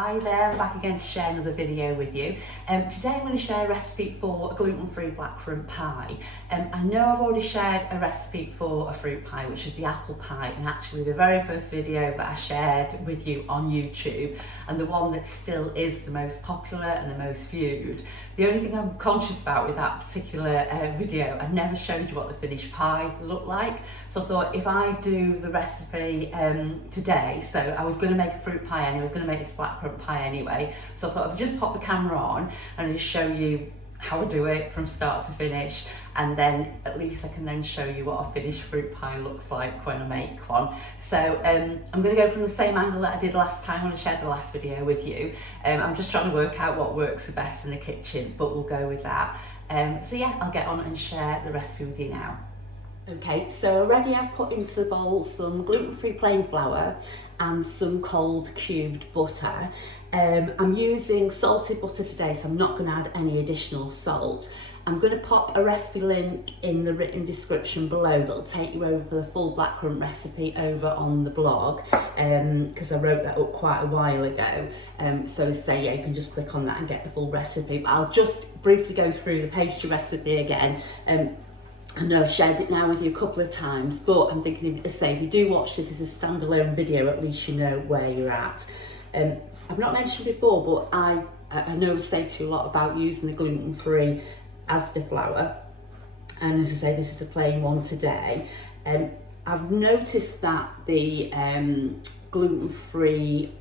Hi there, I'm back again to share another video with you. Today I'm going to share a recipe for a gluten-free blackcurrant pie. I know I've already shared a recipe for a fruit pie, which is the apple pie, and actually the very first video that I shared with you on YouTube, and the one that still is the most popular and the most viewed. The only thing I'm conscious about with that particular video, I never showed you what the finished pie looked like. So I thought if I do the recipe today, so I was going to make a fruit pie and I was going to make this blackcurrant pie anyway. So I thought I'd just pop the camera on and just show you how I do it from start to finish, and then at least I can then show you what a finished fruit pie looks like when I make one. So I'm going to go from the same angle that I did last time when I shared the last video with you. I'm just trying to work out what works the best in the kitchen, but we'll go with that. So yeah, I'll get on and share the recipe with you now. Okay, so already I've put into the bowl some gluten-free plain flour and some cold cubed butter. I'm using salted butter today, so I'm not going to add any additional salt. I'm going to pop a recipe link in the written description below that'll take you over the full blackcurrant recipe over on the blog, because I wrote that up quite a while ago. So say, yeah, you can just click on that and get the full recipe. But I'll just briefly go through the pastry recipe again. I know I've shared it now with you a couple of times, but I'm thinking, say, if you do watch this as a standalone video, at least you know where you're at. I've not mentioned before, but I know I say to you a lot about using the gluten-free Asda flour, and as I say, this is the plain one today. I've noticed that the gluten-free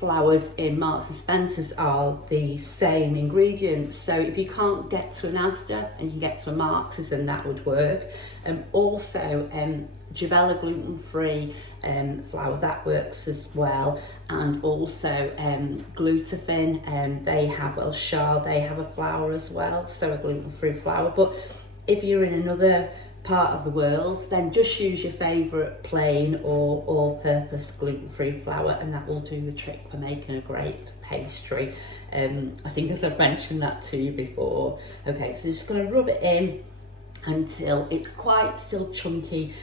flours in Marks and Spencer's are the same ingredients, so if you can't get to an Asda and you can get to a Marks's, then that would work. Also Juvella gluten-free flour, that works as well, and also Gluten, they have, well, Shah, they have a flour as well, so a gluten-free flour. But if you're in another part of the world, then just use your favourite plain or all-purpose gluten-free flour, and that will do the trick for making a great pastry. I think as I've mentioned that to you before. Okay, so just going to rub it in until it's quite still chunky,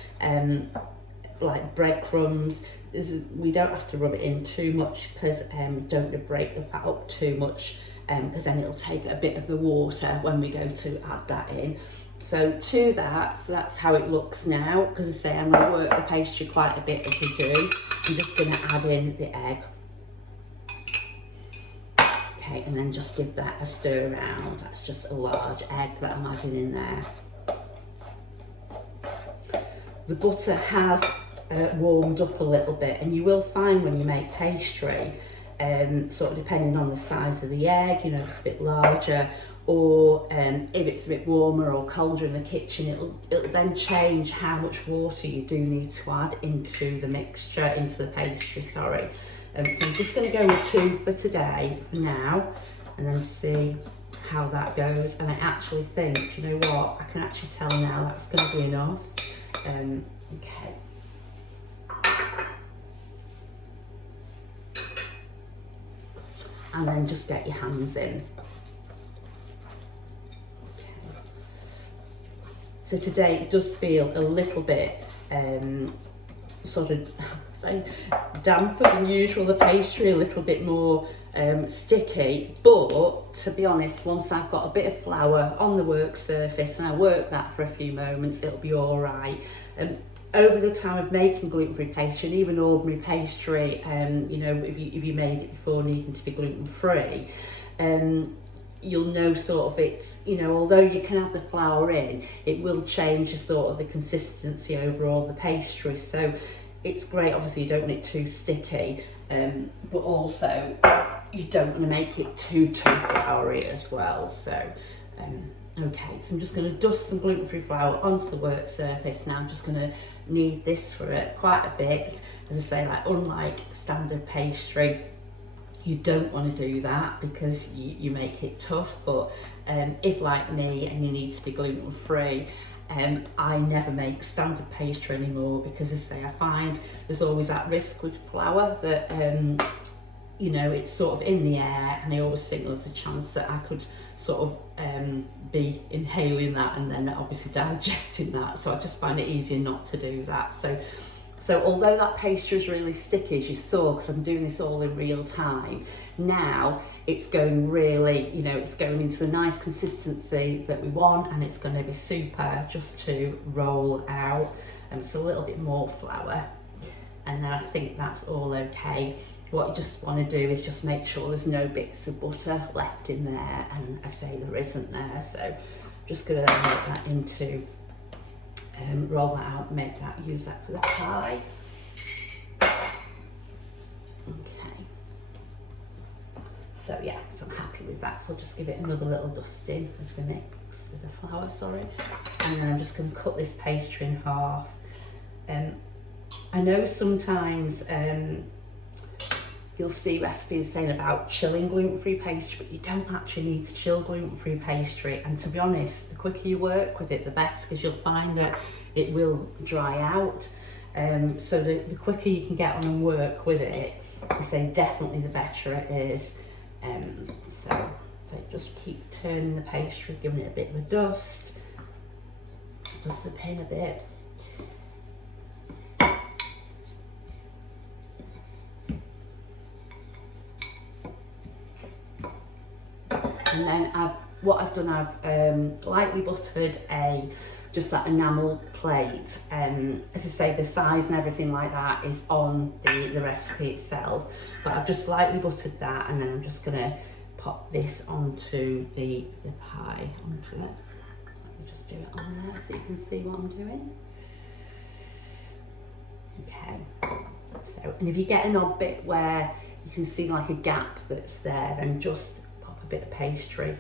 like breadcrumbs. We don't have to rub it in too much, because don't want to break the fat up too much, because then it'll take a bit of the water when we go to add that in. So to that, so that's how it looks now, because I say I'm going to work the pastry quite a bit as I do. I'm just going to add in the egg. Okay, and then just give that a stir around. That's just a large egg that I'm adding in there. The butter has warmed up a little bit, and you will find when you make pastry, sort of depending on the size of the egg, you know, if it's a bit larger, or if it's a bit warmer or colder in the kitchen, it'll then change how much water you do need to add into the mixture, into the pastry, sorry. So I'm just going to go with 2 for today, for now, and then see how that goes. And I actually think, you know what, I can actually tell now that's going to be enough. Okay. And then just get your hands in. So today it does feel a little bit sort of damper than usual, the pastry a little bit more sticky, but to be honest, once I've got a bit of flour on the work surface and I work that for a few moments, it'll be all right. Over the time of making gluten-free pastry, and even ordinary pastry, you know, if you made it before needing to be gluten-free, you'll know sort of it's, you know, although you can add the flour in, it will change the sort of the consistency overall of the pastry. So it's great, obviously you don't want it too sticky, but also you don't want to make it too floury as well. So okay, so I'm just going to dust some gluten-free flour onto the work surface. Now I'm just going to knead this for quite a bit. As I say, like unlike standard pastry, you don't want to do that because you make it tough. But if like me and you need to be gluten-free, I never make standard pastry anymore, because as I say, I find there's always that risk with flour that you know, it's sort of in the air, and I always think there's a chance that I could sort of be inhaling that and then obviously digesting that. So I just find it easier not to do that. So So although that pastry is really sticky, as you saw, because I'm doing this all in real time, now it's going really, you know, it's going into the nice consistency that we want, and it's going to be super just to roll out. So a little bit more flour, and then I think that's all okay. What you just want to do is just make sure there's no bits of butter left in there, and I say there isn't there, so I'm just going to make that into, roll that out, make that, use that for the pie. Okay, so yeah, so I'm happy with that, so I'll just give it another little dusting of the mix with the flour, sorry, and then I'm just going to cut this pastry in half. I know sometimes you'll see recipes saying about chilling gluten-free pastry, but you don't actually need to chill gluten-free pastry, and to be honest, the quicker you work with it, the better, because you'll find that it will dry out. So the quicker you can get on and work with it, I say definitely the better it is. So just keep turning the pastry, giving it a bit of a dust, dust the pin a bit. And then I've lightly buttered just that enamel plate. As I say, the size and everything like that is on the recipe itself, but I've just lightly buttered that, and then I'm just gonna pop this onto the pie, onto it. Let me just do it on there so you can see what I'm doing. Okay, so, and if you get an odd bit where you can see like a gap that's there, then just a bit of pastry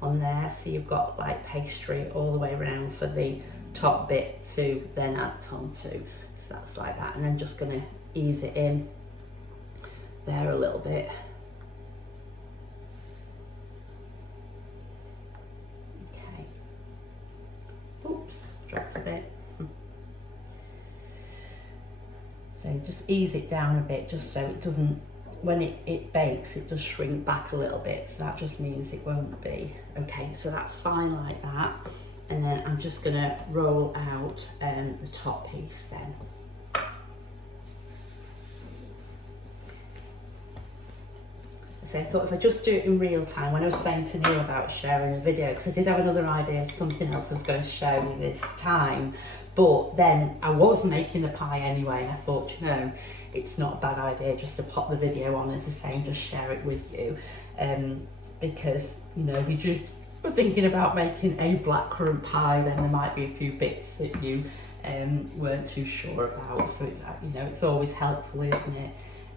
on there, so you've got like pastry all the way around for the top bit to then add onto. So that's like that, and then just going to ease it in there a little bit. Okay. Oops, dropped a bit. So just ease it down a bit, just so it doesn't, when it bakes, it does shrink back a little bit, so that just means it won't be. Okay, so that's fine like that. And then I'm just gonna roll out the top piece then. So I thought if I just do it in real time, when I was saying to Neil about sharing a video, because I did have another idea of something else I was going to show you this time, but then I was making the pie anyway, and I thought, you know, it's not a bad idea just to pop the video on, as I say, and just share it with you, because, you know, if you just were thinking about making a blackcurrant pie, then there might be a few bits that you weren't too sure about, so it's, you know, it's always helpful, isn't it?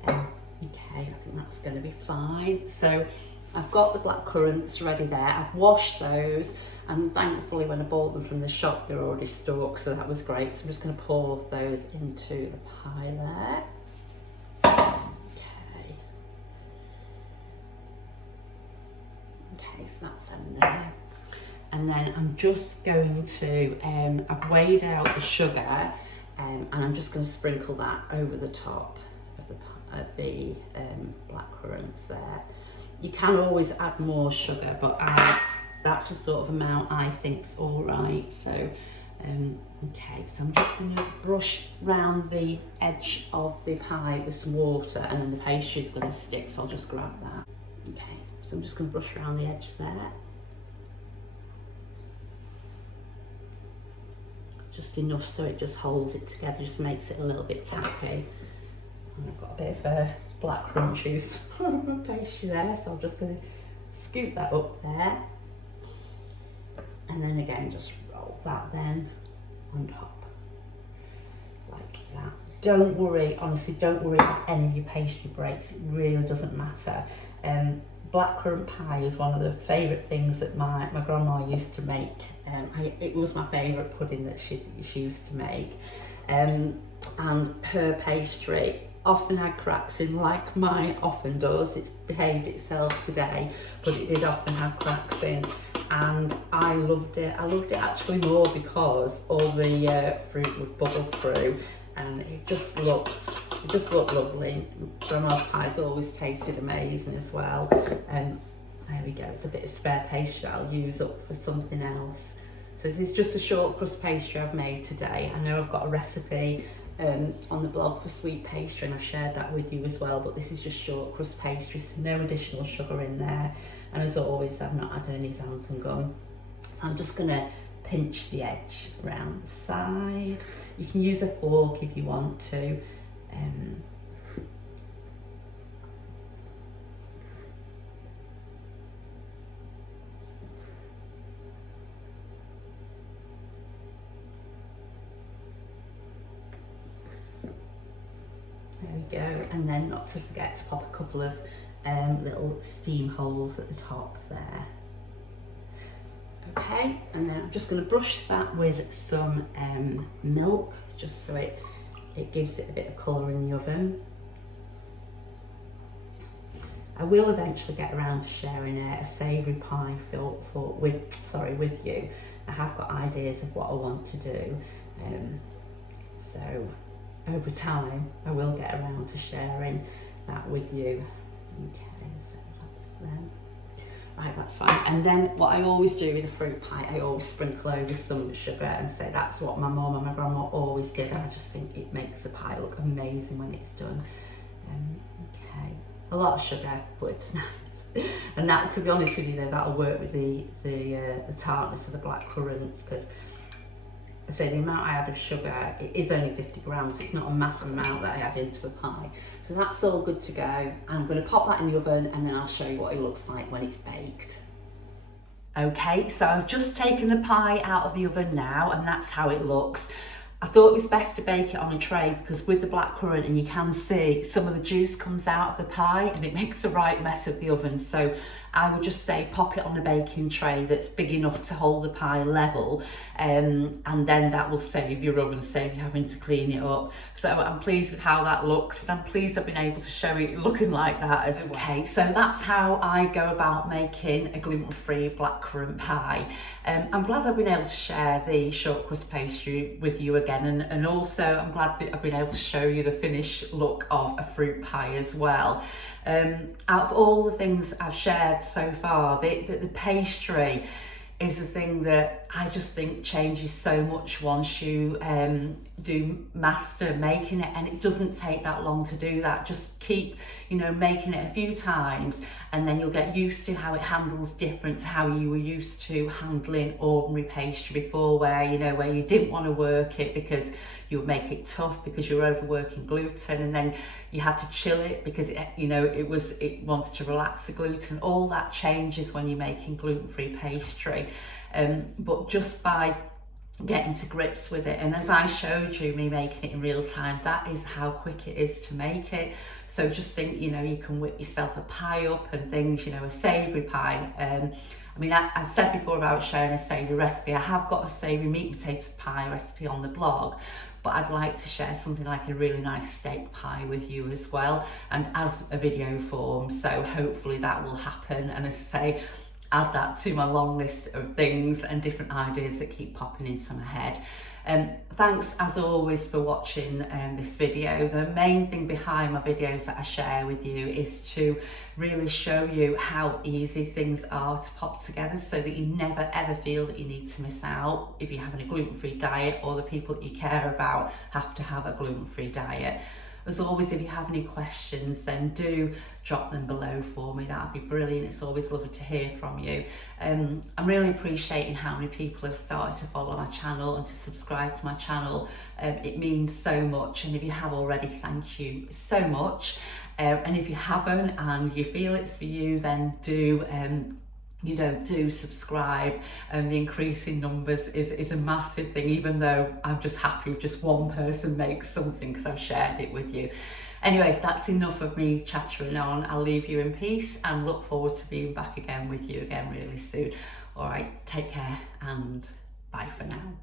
Okay, I think that's going to be fine. So I've got the blackcurrants ready there. I've washed those, and thankfully when I bought them from the shop they're already stalked, so that was great. So I'm just going to pour those into the pie there. Okay, so that's in there. And then I'm just going to, I've weighed out the sugar, and I'm just going to sprinkle that over the top of the blackcurrants there. You can always add more sugar, but that's the sort of amount I think's all right. So, okay, so I'm just going to brush round the edge of the pie with some water, and then the pastry's going to stick, so I'll just grab that. Okay, so I'm just going to brush around the edge there. Just enough so it just holds it together, just makes it a little bit tacky. And I've got a bit of blackcurrant juice pastry there, so I'm just going to scoop that up there. And then again, just roll that then on top, like that. Don't worry, honestly, don't worry if any of your pastry breaks, it really doesn't matter. Blackcurrant pie is one of the favourite things that my grandma used to make. It was my favourite pudding that she used to make. And her pastry often had cracks in, like mine often does. It's behaved itself today, but it did often have cracks in, and I loved it. I loved it actually more because all the fruit would bubble through, and it just looked lovely. Grandma's pies always tasted amazing as well. There we go, it's a bit of spare pastry I'll use up for something else. So this is just a short crust pastry I've made today. I know I've got a recipe on the blog for sweet pastry, and I've shared that with you as well, but this is just short crust pastry, so no additional sugar in there, and as always I've not added any xanthan gum. So I'm just going to pinch the edge around the side. You can use a fork if you want to. There we go, and then not to forget to pop a couple of little steam holes at the top there. Okay, and then I'm just going to brush that with some milk, just so it gives it a bit of colour in the oven. I will eventually get around to sharing a savoury pie with you. I have got ideas of what I want to do, so over time I will get around to sharing that with you. Okay, so that's them. Right, that's fine. And then what I always do with a fruit pie, I always sprinkle over some sugar and say that's what my mum and my grandma always did. I just think it makes the pie look amazing when it's done. Okay, a lot of sugar, but it's nice. And that, to be honest with you, though, that'll work with the tartness of the black currants, because I say the amount I add of sugar, it is only 50 grams, so it's not a massive amount that I add into the pie. So that's all good to go, and I'm going to pop that in the oven, and then I'll show you what it looks like when it's baked. Okay, so I've just taken the pie out of the oven now, and that's how it looks. I thought it was best to bake it on a tray, because with the blackcurrant, and you can see some of the juice comes out of the pie and it makes a right mess of the oven. So I would just say pop it on a baking tray that's big enough to hold the pie level, and then that will save your oven, save you having to clean it up. So I'm pleased with how that looks, and I'm pleased I've been able to show it looking like that as well. Okay, so that's how I go about making a gluten-free blackcurrant pie. I'm glad I've been able to share the short crust pastry with you again, and also I'm glad that I've been able to show you the finished look of a fruit pie as well. Out of all the things I've shared so far, the pastry is the thing that I just think changes so much once you do master making it, and it doesn't take that long to do that. Just keep, making it a few times, and then you'll get used to how it handles different to how you were used to handling ordinary pastry before, where you didn't want to work it because you would make it tough because you're overworking gluten, and then you had to chill it because it wanted to relax the gluten. All that changes when you're making gluten-free pastry, but just by getting to grips with it, and as I showed you me making it in real time, that is how quick it is to make it. So just think, you can whip yourself a pie up and things, a savoury pie. I said before about sharing a savoury recipe. I have got a savoury meat and potato pie recipe on the blog, but I'd like to share something like a really nice steak pie with you as well, and as a video form, so hopefully that will happen. And as I say, add that to my long list of things and different ideas that keep popping into my head. Thanks as always for watching this video. The main thing behind my videos that I share with you is to really show you how easy things are to pop together, so that you never ever feel that you need to miss out if you're having a gluten-free diet, or the people that you care about have to have a gluten-free diet. As always, if you have any questions, then do drop them below for me. That'd be brilliant. It's always lovely to hear from you. I'm really appreciating how many people have started to follow my channel and to subscribe to my channel. It means so much, and if you have already, thank you so much. And if you haven't and you feel it's for you, then do subscribe. The increasing numbers is a massive thing, even though I'm just happy if just one person makes something because I've shared it with you. Anyway, that's enough of me chattering on. I'll leave you in peace and look forward to being back again with you again really soon. All right, take care and bye for now.